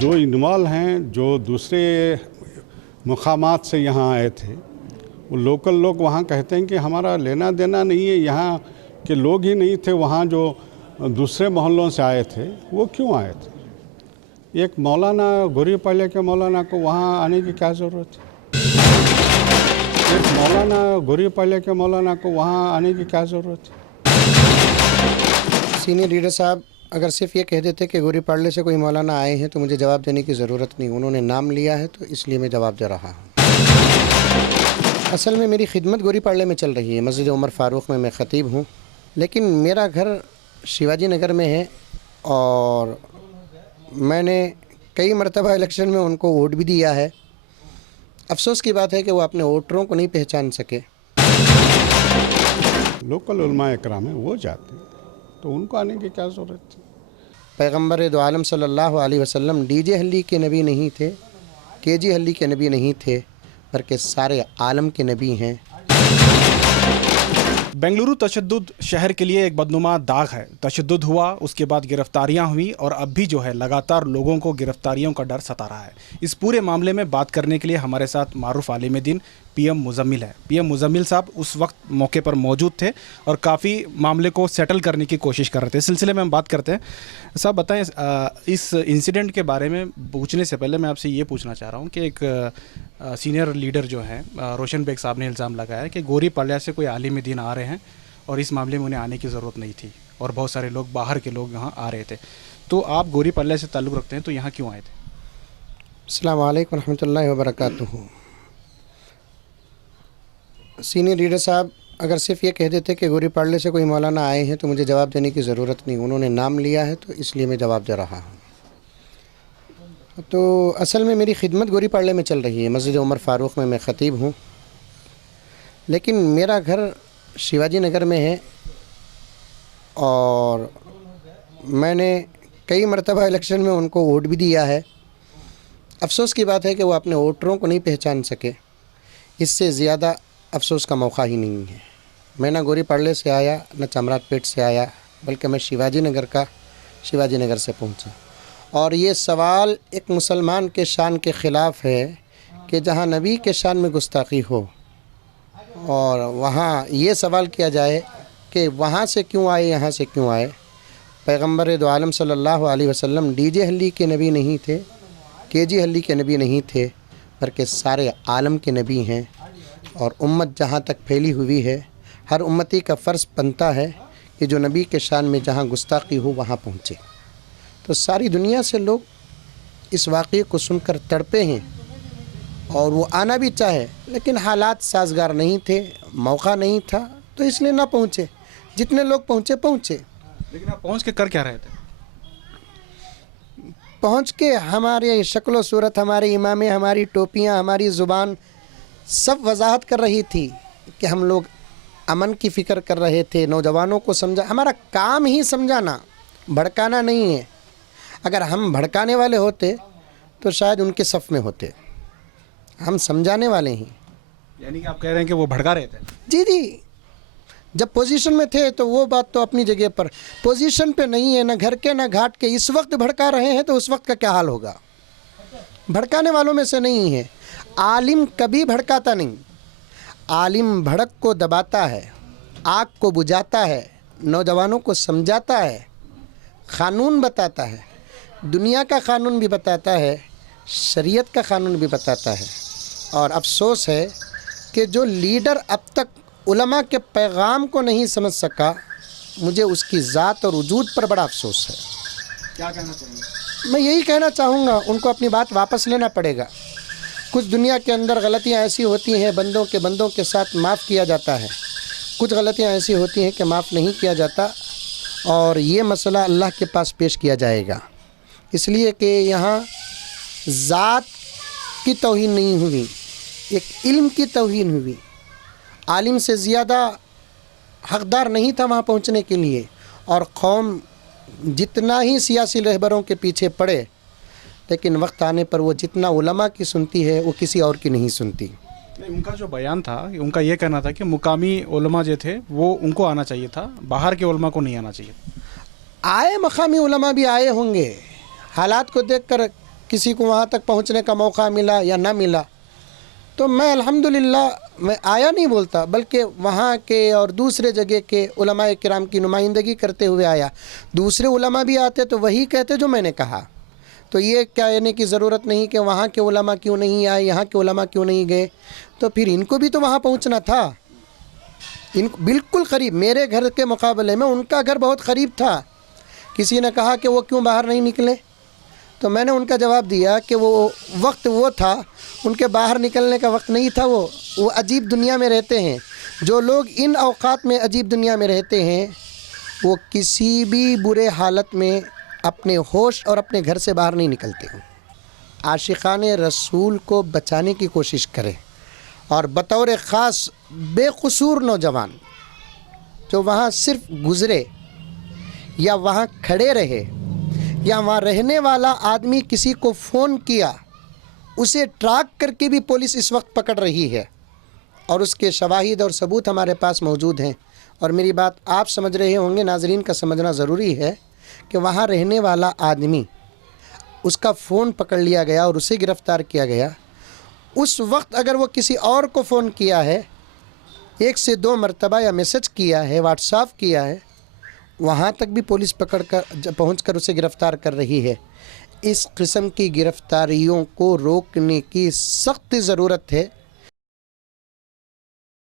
जो इन्वॉल्व हैं, जो दूसरे मुकामात से यहाँ आए थे, वो लोकल लोग वहाँ कहते हैं कि हमारा लेना देना नहीं है, यहाँ के लोग ही नहीं थे, वहाँ जो दूसरे मोहल्लों से आए थे वो क्यों आए थे। एक मौलाना गोरीपाले के मौलाना को वहाँ आने की क्या ज़रूरत है। एक मौलाना गोरीपाले के मौलाना को वहाँ आने की क्या ज़रूरत है। सीनियर लीडर साहब अगर सिर्फ ये कह देते कि गोरीपाले से कोई मौलाना आए हैं तो मुझे जवाब देने की ज़रूरत नहीं, उन्होंने नाम लिया है तो इसलिए मैं जवाब दे रहा हूँ। असल में मेरी खिदमत गोरीपाले में चल रही है, मस्जिद उमर फ़ारूक में मैं ख़तीब हूँ, लेकिन मेरा घर शिवाजी नगर में है और मैंने कई मरतबा इलेक्शन में उनको वोट भी दिया है। अफसोस की बात है कि वो अपने वोटरों को नहीं पहचान सके। लोकल उलमा इकराम है वो जाते हैं तो उनको आने की क्या ज़रूरत थी। पैगम्बर दो आलम सल्लल्लाहु अलैहि वसल्लम डीजे हल्ली के नबी नहीं थे, केजी हल्ली के नबी नहीं थे, बल्कि सारे आलम के नबी हैं। बेंगलुरु तशद्दुद शहर के लिए एक बदनुमा दाग है। तशद्दुद हुआ, उसके बाद गिरफ्तारियां हुई और अब भी जो है लगातार लोगों को गिरफ्तारियों का डर सता रहा है। इस पूरे मामले में बात करने के लिए हमारे साथ मारूफ आलिम दीन पीएम मुजम्मिल है। पीएम मुजम्मिल साहब उस वक्त मौके पर मौजूद थे और काफ़ी मामले को सेटल करने की कोशिश कर रहे थे। इस सिलसिले में हम बात करते हैं। साहब बताएं, इस इंसिडेंट के बारे में पूछने से पहले मैं आपसे ये पूछना चाह रहा हूँ कि एक सीनियर लीडर जो हैं रोशन बेग साहब ने इल्ज़ाम लगाया कि गोरीपाल्या से कोई आलिम दीन आ रहे हैं और इस मामले में उन्हें आने की ज़रूरत नहीं थी और बहुत सारे लोग बाहर के लोग यहाँ आ रहे थे। तो आप गोरीपाल्या से ताल्लुक़ रखते हैं तो यहाँ क्यों आए थे? अस्सलाम वालेकुम रहमतुल्लाहि व बरकातुहू। सीनियर लीडर साहब अगर सिर्फ ये कह देते कि गोरीपाले से कोई मौलाना आए हैं तो मुझे जवाब देने की ज़रूरत नहीं, उन्होंने नाम लिया है तो इसलिए मैं जवाब दे रहा हूँ। तो असल में मेरी खिदमत गोरीपाले में चल रही है, मस्जिद उमर फ़ारूक में मैं ख़तीब हूँ, लेकिन मेरा घर शिवाजी नगर में है और मैंने कई मरतबा इलेक्शन में उनको वोट भी दिया है। अफसोस की बात है कि वो अपने वोटरों को नहीं पहचान सके। इससे ज़्यादा अफसोस का मौका ही नहीं है। मैं ना गोरीपाले से आया न चमरात पेट से आया, बल्कि मैं शिवाजी नगर से पहुंचा। और ये सवाल एक मुसलमान के शान के ख़िलाफ़ है कि जहां नबी के शान में गुस्ताखी हो और वहां ये सवाल किया जाए कि वहां से क्यों आए, यहाँ से क्यों आए। पैगम्बर दो आलम सल्लल्लाहु अलैहि वसल्लम डीजे हल्ली के नबी नहीं थे, केजी हल्ली के नबी नहीं थे, बल्कि सारे आलम के नबी हैं। और उम्मत जहाँ तक फैली हुई है, हर उम्मती का फ़र्ज़ बनता है कि जो नबी के शान में जहाँ गुस्ताखी हो वहाँ पहुँचे। तो सारी दुनिया से लोग इस वाक़ये को सुनकर तड़पे हैं और वो आना भी चाहे, लेकिन हालात साजगार नहीं थे, मौका नहीं था, तो इसलिए ना पहुँचे। जितने लोग पहुँचे। लेकिन आप पहुँच के कर क्या रहे थे? पहुँच के हमारे शक्ल सूरत, हमारे इमामें, हमारी टोपियाँ, हमारी ज़ुबान सब वजाहत कर रही थी कि हम लोग अमन की फ़िक्र कर रहे थे, नौजवानों को समझा। हमारा काम ही समझाना, भड़काना नहीं है। अगर हम भड़काने वाले होते तो शायद उनके सफ़ में होते। हम समझाने वाले हैं। यानी कि आप कह रहे हैं कि वो भड़का रहे थे? जी, जब पोजीशन में थे तो वो बात तो अपनी जगह पर, पोजीशन पे नहीं है, ना घर के ना घाट के, इस वक्त भड़का रहे हैं तो उस वक्त का क्या हाल होगा। भड़काने वालों में से नहीं है। आलिम कभी भड़काता नहीं, आलिम भड़क को दबाता है, आग को बुझाता है, नौजवानों को समझाता है, क़ानून बताता है, दुनिया का क़ानून भी बताता है, शरीयत का क़ानून भी बताता है। और अफसोस है कि जो लीडर अब तक उलमा के पैगाम को नहीं समझ सका, मुझे उसकी ज़ात और वजूद पर बड़ा अफसोस है। क्या कहना चाहिए? मैं यही कहना चाहूँगा, उनको अपनी बात वापस लेना पड़ेगा। कुछ दुनिया के अंदर गलतियाँ ऐसी होती हैं, बंदों के साथ माफ़ किया जाता है, कुछ गलतियाँ ऐसी होती हैं कि माफ़ नहीं किया जाता और ये मसला अल्लाह के पास पेश किया जाएगा। इसलिए कि यहाँ ज़ात की तौहीन नहीं हुई, एक इल्म की तौहीन हुई। आलिम से ज़्यादा हक़दार नहीं था वहाँ पहुँचने के लिए। और कौम जितना ही सियासी रहबरों के पीछे पड़े, लेकिन वक्त आने पर वो जितना उलमा की सुनती है वो किसी और की नहीं सुनती। उनका जो बयान था, उनका ये कहना था कि मुकामी उलमा जो थे वो उनको आना चाहिए था, बाहर के उलमा को नहीं आना चाहिए। आए मकामी उलमा भी आए होंगे, हालात को देखकर किसी को वहाँ तक पहुँचने का मौका मिला या ना मिला, तो मैं अल्हम्दुलिल्लाह मैं आया नहीं बोलता, बल्कि वहाँ के और दूसरे जगह के उलमाए किराम की नुमाइंदगी करते हुए आया। दूसरे उलमा भी आते तो वही कहते जो मैंने कहा। तो ये कहने की ज़रूरत नहीं कि वहाँ के उलमा क्यों नहीं आए, यहाँ के उलमा क्यों नहीं गए। तो फिर इनको भी तो वहाँ पहुँचना था। इनको बिल्कुल करीब, मेरे घर के मुकाबले में उनका घर बहुत करीब था। किसी ने कहा कि वो क्यों बाहर नहीं निकले, तो मैंने उनका जवाब दिया कि वो वक्त वो था, उनके बाहर निकलने का वक्त नहीं था। वो अजीब दुनिया में रहते हैं। जो लोग इन औकात में अजीब दुनिया में रहते हैं, वो किसी भी बुरे हालत में अपने होश और अपने घर से बाहर नहीं निकलते हैं। आशिक़ाने रसूल को बचाने की कोशिश करें, और बतौर ख़ास बेकसूर नौजवान जो वहाँ सिर्फ गुज़रे या वहाँ खड़े रहे या वहाँ रहने वाला आदमी किसी को फ़ोन किया, उसे ट्रैक करके भी पुलिस इस वक्त पकड़ रही है, और उसके शवाहिद और सबूत हमारे पास मौजूद हैं। और मेरी बात आप समझ रहे होंगे, नाज़रीन का समझना ज़रूरी है कि वहाँ रहने वाला आदमी, उसका फ़ोन पकड़ लिया गया और उसे गिरफ़्तार किया गया। उस वक्त अगर वो किसी और को फ़ोन किया है, 1 से 2 मरतबा या मैसेज किया है, व्हाट्सएप किया है, वहाँ तक भी पुलिस पकड़ कर पहुँच कर उसे गिरफ़्तार कर रही है। इस किस्म की गिरफ़्तारियों को रोकने की सख्त ज़रूरत है।